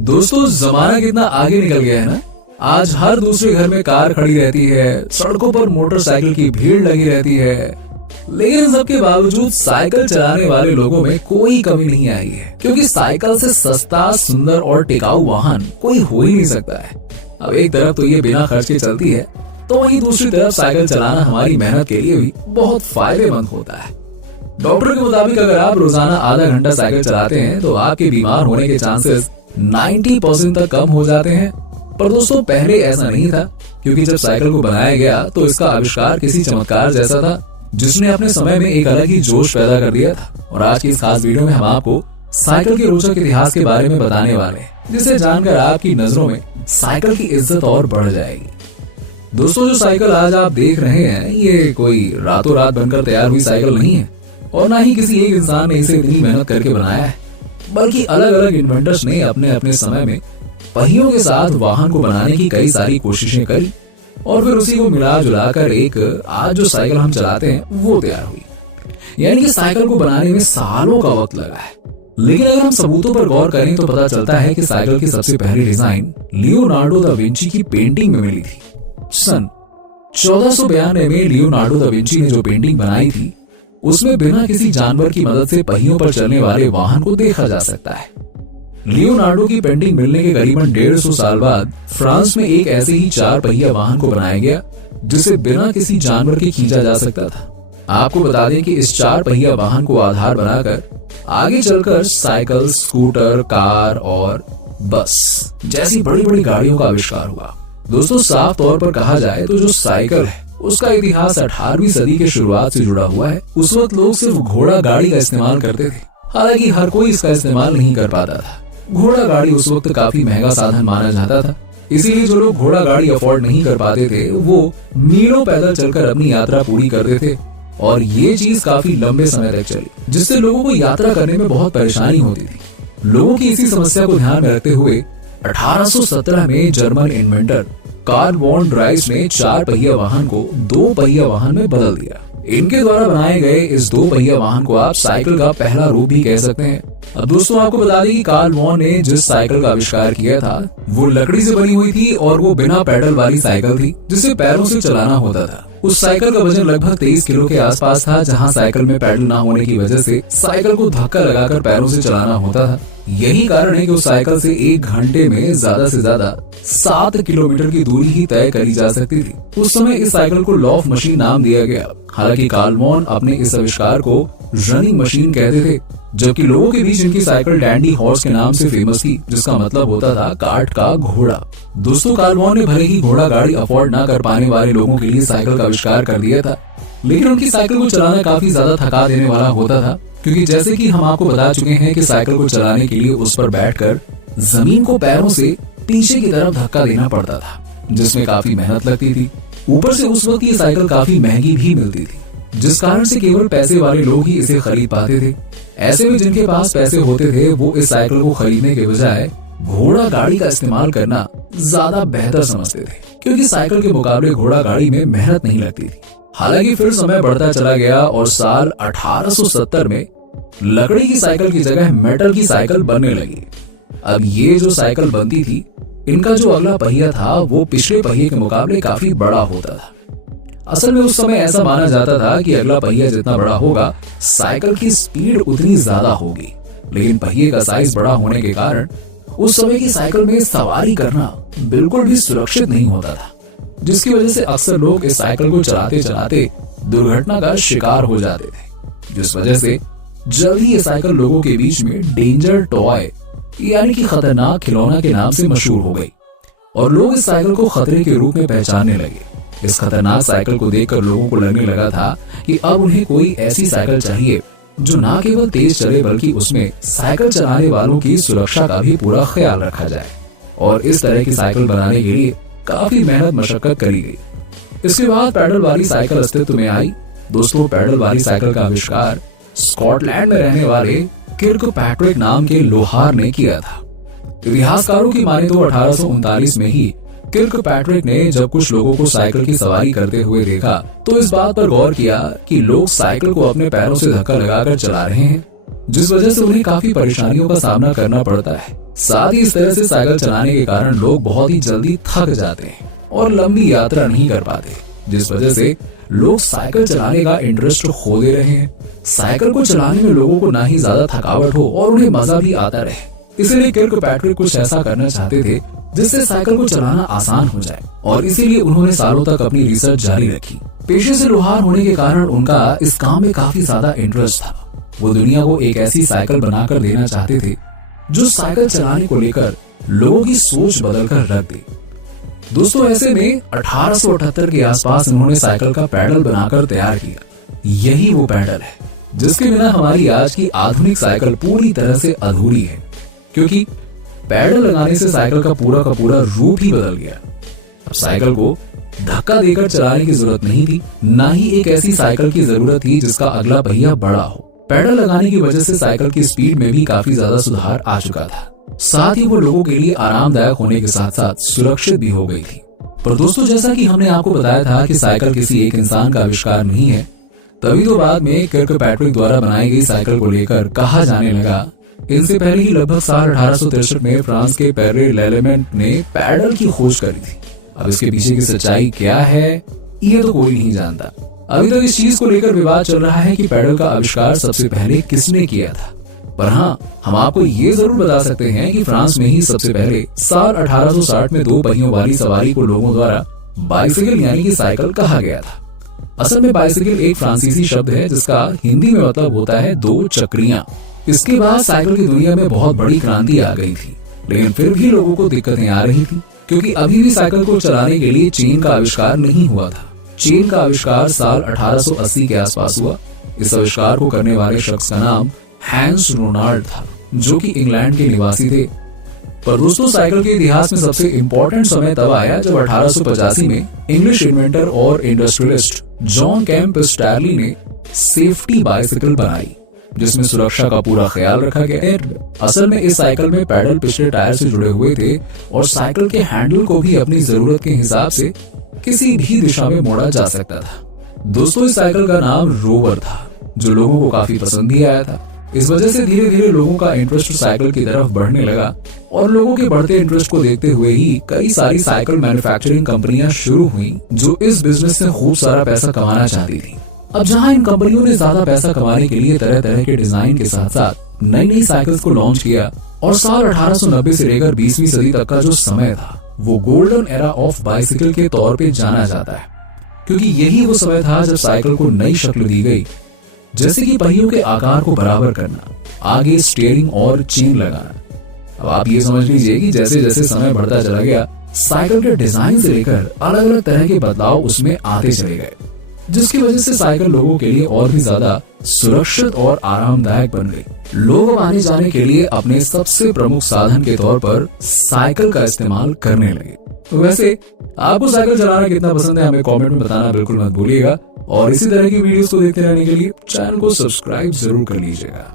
दोस्तों, जमाना कितना आगे निकल गया है ना। आज हर दूसरे घर में कार खड़ी रहती है, सड़कों पर मोटरसाइकिल की भीड़ लगी रहती है। लेकिन इन सबके बावजूद साइकिल चलाने वाले लोगों में कोई कमी नहीं आई है, क्योंकि साइकिल से सस्ता, सुंदर और टिकाऊ वाहन कोई हो ही नहीं सकता है। अब एक तरफ तो ये बिना खर्च के चलती है, तो वहीं दूसरी तरफ साइकिल चलाना हमारी मेहनत के लिए भी बहुत फायदेमंद होता है। डॉक्टर के मुताबिक अगर आप रोजाना आधा घंटा साइकिल चलाते हैं तो आपके बीमार होने के चांसेस 90% तक कम हो जाते हैं। पर दोस्तों, पहले ऐसा नहीं था, क्योंकि जब साइकिल को बनाया गया तो इसका आविष्कार किसी चमत्कार जैसा था, जिसने अपने समय में एक अलग ही जोश पैदा कर दिया था। और आज की इस खास वीडियो में हम आपको साइकिल के रोचक इतिहास के बारे में बताने वाले हैं, जिसे जानकर आपकी नजरों में साइकिल की इज्जत और बढ़ जाएगी। दोस्तों, जो साइकिल आज आप देख रहे हैं, ये कोई रातों रात बनकर तैयार हुई साइकिल नहीं है, और ना ही किसी एक इंसान ने इसे इतनी मेहनत करके बनाया है, बल्कि अलग अलग इन्वेंटर्स ने अपने अपने समय में पहियों के साथ वाहन को बनाने की कई सारी कोशिशें करी, और फिर उसी को मिला जुला कर एक आज जो साइकिल हम चलाते हैं वो तैयार हुई। यानी कि साइकिल को बनाने में सालों का वक्त लगा है। लेकिन अगर हम सबूतों पर गौर करें तो पता चलता है कि साइकिल की सबसे पहली डिजाइन लियोनार्डो दा विंची की पेंटिंग में मिली थी। सन 1492 में लियोनार्डो दा विंची ने जो पेंटिंग बनाई थी, उसमें बिना किसी जानवर की मदद से पहियों पर चलने वाले वाहन को देखा जा सकता है। लियोनार्डो की पेंटिंग मिलने के करीबन 150 साल बाद फ्रांस में एक ऐसे ही 4 पहिया वाहन को बनाया गया, जिसे बिना किसी जानवर के खींचा जा सकता था। आपको बता दें कि इस 4 पहिया वाहन को आधार बनाकर आगे चलकर साइकिल, स्कूटर, कार और बस जैसी बड़ी बड़ी गाड़ियों का आविष्कार हुआ। दोस्तों, साफ तौर पर कहा जाए तो जो साइकिल है उसका इतिहास 18वीं सदी के शुरुआत से जुड़ा हुआ है। उस वक्त लोग सिर्फ घोड़ा गाड़ी का इस्तेमाल करते थे, हालांकि हर कोई इसका इस्तेमाल नहीं कर पाता था। घोड़ा गाड़ी उस वक्त काफी महंगा साधन माना जाता था, इसीलिए जो लोग घोड़ा गाड़ी अफोर्ड नहीं कर पाते थे वो मीलों पैदल चलकर अपनी यात्रा पूरी करते थे, और ये चीज काफी लंबे समय तक चली, जिससे लोगों को यात्रा करने में बहुत परेशानी होती थी। लोगों की इसी समस्या को ध्यान में रखते हुए 1817 में German inventor Karl von Drais ने 4 पहिया वाहन को 2 पहिया वाहन में बदल दिया। इनके द्वारा बनाए गए इस 2 पहिया वाहन को आप साइकिल का पहला रूप भी कह सकते हैं। अब दोस्तों, आपको बता दें कि कार्ल वॉन ने जिस साइकिल का आविष्कार किया था वो लकड़ी से बनी हुई थी, और वो बिना पैडल वाली साइकिल थी, जिसे पैरों से चलाना होता था। उस साइकिल का वजन लगभग 23 किलो के आसपास था, जहां साइकिल में पैडल ना होने की वजह से साइकिल को धक्का लगाकर पैरों से चलाना होता था। यही कारण है कि उस साइकिल से 1 घंटे में ज्यादा से ज्यादा 7 किलोमीटर की दूरी ही तय करी जा सकती थी। उस समय इस साइकिल को लॉफ मशीन नाम दिया गया। हालांकि कार्ल वॉन अपने इस आविष्कार को रनिंग मशीन कहते थे, जबकि लोगों के बीच इनकी साइकिल डैंडी हॉर्स के नाम से फेमस थी, जिसका मतलब होता था काठ का घोड़ा। दोस्तों, कार्ल वॉन ने भले ही घोड़ा गाड़ी अफोर्ड ना कर पाने वाले लोगों के लिए साइकिल का आविष्कार कर दिया था, लेकिन उनकी साइकिल को चलाना काफी ज्यादा थका देने वाला होता था, क्योंकि जैसे कि हम आपको बता चुके हैं कि साइकिल को चलाने के लिए उस पर बैठकर जमीन को पैरों से पीछे की तरफ धक्का देना पड़ता था, जिसमें काफी मेहनत लगती थी। ऊपर से उस वक्त ये साइकिल काफी महंगी भी मिलती थी, जिस कारण से केवल पैसे वाले लोग ही इसे खरीद पाते थे। ऐसे में जिनके पास पैसे होते थे वो इस साइकिल को खरीदने के बजाय घोड़ा गाड़ी का इस्तेमाल करना ज्यादा बेहतर समझते थे, क्योंकि साइकिल के मुकाबले घोड़ा गाड़ी में मेहनत नहीं लगती थी। हालांकि फिर समय बढ़ता चला गया और साल 1870 में लकड़ी की साइकिल की जगह मेटल की साइकिल बनने लगी। अब ये जो साइकिल बनती थी, इनका जो अगला पहिया था वो पिछले पहिए के मुकाबले काफी बड़ा होता था। असल में उस समय ऐसा माना जाता था कि अगला पहिया जितना बड़ा होगा, साइकिल की स्पीड उतनी ज्यादा होगी। लेकिन पहिए का साइज बड़ा होने के कारण उस समय की साइकिल में सवारी करना बिल्कुल भी सुरक्षित नहीं होता था, जिसकी वजह से अक्सर लोग इस साइकिल को चलाते चलाते दुर्घटना का शिकार हो जाते थे, जिस वजह से जल्द ही ये साइकिल लोगों के बीच में डेंजर टॉय यानी कि खतरनाक खिलौना के नाम से मशहूर हो गई, और लोग इस साइकिल को खतरे के रूप में पहचानने लगे। इस खतरनाक साइकिल को देखकर लोगों को लगने लगा था कि अब उन्हें कोई ऐसी साइकिल चाहिए जो न केवल तेज चले, बल्कि उसमें साइकिल चलाने वालों की सुरक्षा का भी पूरा ख्याल रखा जाए। और इस तरह की साइकिल बनाने के लिए काफी मेहनत मशक्कत करी गई। इसके बाद पैडल वाली साइकिल अस्तित्व में आई। दोस्तों, पैडल वाली साइकिल का आविष्कार स्कॉटलैंड में रहने वाले किर्कपैट्रिक नाम के लोहार ने किया था। इतिहासकारों की माने तो 1839 में ही किर्कपैट्रिक ने जब कुछ लोगों को साइकिल की सवारी करते हुए देखा तो इस बात पर गौर किया कि लोग साइकिल को अपने पैरों से धक्का लगाकर चला रहे हैं, जिस वजह से उन्हें काफी परेशानियों का सामना करना पड़ता है। साथ ही इस तरह से साइकिल चलाने के कारण लोग बहुत ही जल्दी थक जाते हैं और लंबी यात्रा नहीं कर पाते, जिस वजह से लोग साइकिल चलाने का इंटरेस्ट खो दे रहे हैं। साइकिल को चलाने में लोगों को ना ही ज्यादा थकावट हो और उन्हें मजा भी आता रहे, इसलिए किर्कपैट्रिक कुछ ऐसा करना चाहते थे जिससे साइकिल को चलाना आसान हो जाए, और इसीलिए उन्होंने सालों तक अपनी रिसर्च जारी रखी। पेशे से लोहार होने के कारण उनका इस काम में काफी ज्यादा इंटरेस्ट था। वो दुनिया को एक ऐसी साइकिल बनाकर देना चाहते थे जो साइकिल चलाने को लेकर लोगों की सोच बदलकर रख दे। दोस्तों, ऐसे में 1878 के आसपास उन्होंने साइकिल का पैडल बनाकर तैयार किया। यही वो पैडल है जिसके बिना हमारी आज की आधुनिक साइकिल पूरी तरह से अधूरी है, क्योंकि पैडल लगाने से साइकिल का पूरा रूप ही बदल गया। अब साइकिल को धक्का देकर चलाने की जरूरत नहीं थी, ना ही एक ऐसी साइकिल की जरूरत थी जिसका अगला पहिया बड़ा हो। पैडल लगाने की वजह से साइकिल की स्पीड में भी काफी ज्यादा सुधार आ चुका था। साथ ही वो लोगों के लिए आरामदायक होने के साथ साथ सुरक्षित भी हो गई थी। पर दोस्तों, जैसा कि हमने आपको बताया था कि साइकिल किसी एक इंसान का आविष्कार नहीं है, तभी तो बाद में किर्कपैट्रिक द्वारा बनाई गई साइकिल को लेकर कहा जाने लगा, इनसे पहले ही लगभग साल 1863 में फ्रांस के पेरे लेलेमेंट ने पैडल की खोज करी थी। अब इसके पीछे की सच्चाई क्या है, ये तो कोई नहीं जानता। अभी तक इस चीज को लेकर विवाद चल रहा है कि पैडल का आविष्कार सबसे पहले किसने किया था। पर हाँ, हम आपको ये जरूर बता सकते हैं कि फ्रांस में ही सबसे पहले साल 1860 में 2 पहियों वाली सवारी को लोगों द्वारा बाइसिकल यानी कि साइकिल कहा गया था। असल में बाइसिकल एक फ्रांसीसी शब्द है जिसका हिंदी में मतलब होता है 2 चक्रियां। इसके बाद साइकिल की दुनिया में बहुत बड़ी क्रांति आ गई थी, लेकिन फिर भी लोगों को दिक्कतें आ रही थी, क्योंकि अभी भी साइकिल को चलाने के लिए चेन का आविष्कार नहीं हुआ था। चेन का आविष्कार साल 1880 के आसपास हुआ। इस आविष्कार को करने वाले शख्स का नाम हैंस रोनाल्ड था, जो कि इंग्लैंड के निवासी थे। पर दोस्तों, साइकिल के इतिहास में सबसे इम्पोर्टेंट समय तब आया जब 1885 में इंग्लिश इन्वेंटर और इंडस्ट्रियलिस्ट जॉन कैम्पबेल स्टैनली ने सेफ्टी बाइसिकल बनाई, जिसमें सुरक्षा का पूरा ख्याल रखा गया। असल में इस साइकिल में पैडल पिछले टायर से जुड़े हुए थे और साइकिल के हैंडल को भी अपनी जरूरत के हिसाब से किसी भी दिशा में मोड़ा जा सकता था। दोस्तों, इस साइकिल का नाम रोवर था, जो लोगों को काफी पसंद भी आया था। इस वजह से धीरे धीरे लोगों का इंटरेस्ट साइकिल की तरफ बढ़ने लगा, और लोगों के बढ़ते इंटरेस्ट को देखते हुए ही कई सारी साइकिल मैन्युफैक्चरिंग कंपनियां शुरू हुई, जो इस बिजनेस से खूब सारा पैसा कमाना चाहती थी। अब जहां इन कंपनियों ने ज्यादा पैसा कमाने के लिए तरह तरह के डिजाइन के साथ साथ नई नई साइकिल्स को लॉन्च किया, और साल 1890 से लेकर 20वीं सदी तक का जो समय था वो गोल्डन एरा ऑफ बाइसिकल के तौर पे जाना जाता है, क्योंकि यही वो समय था जब साइकिल को नई शक्ल दी गई, जैसे कि पहियों के आकार को बराबर करना, आगे स्टीयरिंग और चेन लगाना। अब आप ये समझ लीजिए कि जैसे जैसे समय बढ़ता चला गया, साइकिल के डिजाइन से लेकर अलग अलग तरह के बदलाव उसमें आते चले गए, जिसकी वजह से साइकिल लोगों के लिए और भी ज्यादा सुरक्षित और आरामदायक बन गई। लोग आने जाने के लिए अपने सबसे प्रमुख साधन के तौर पर साइकिल का इस्तेमाल करने लगे। तो वैसे आपको साइकिल चलाना कितना पसंद है, हमें कमेंट में बताना बिल्कुल मत भूलिएगा, और इसी तरह की वीडियोस को देखते रहने के लिए चैनल को सब्सक्राइब जरूर कर लीजिएगा।